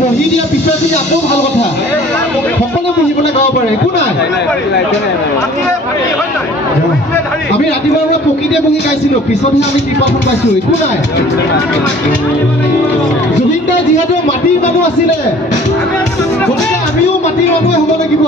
বহি দিয়া পিছত আকৌ ভাল কথা সকলোৱে বহি পেলাই গাব পাৰে একো নাই আমি ৰাতিপুৱাৰ পৰা পকীতে বহি গাইছিলো পিছতহে আমি টিপাখন পাইছো একো নাই জুবিন দাই যিহেতু মাটিৰ মানুহ আছিলে গতিকে আমিও মাটিৰ মানুহে হ'ব লাগিব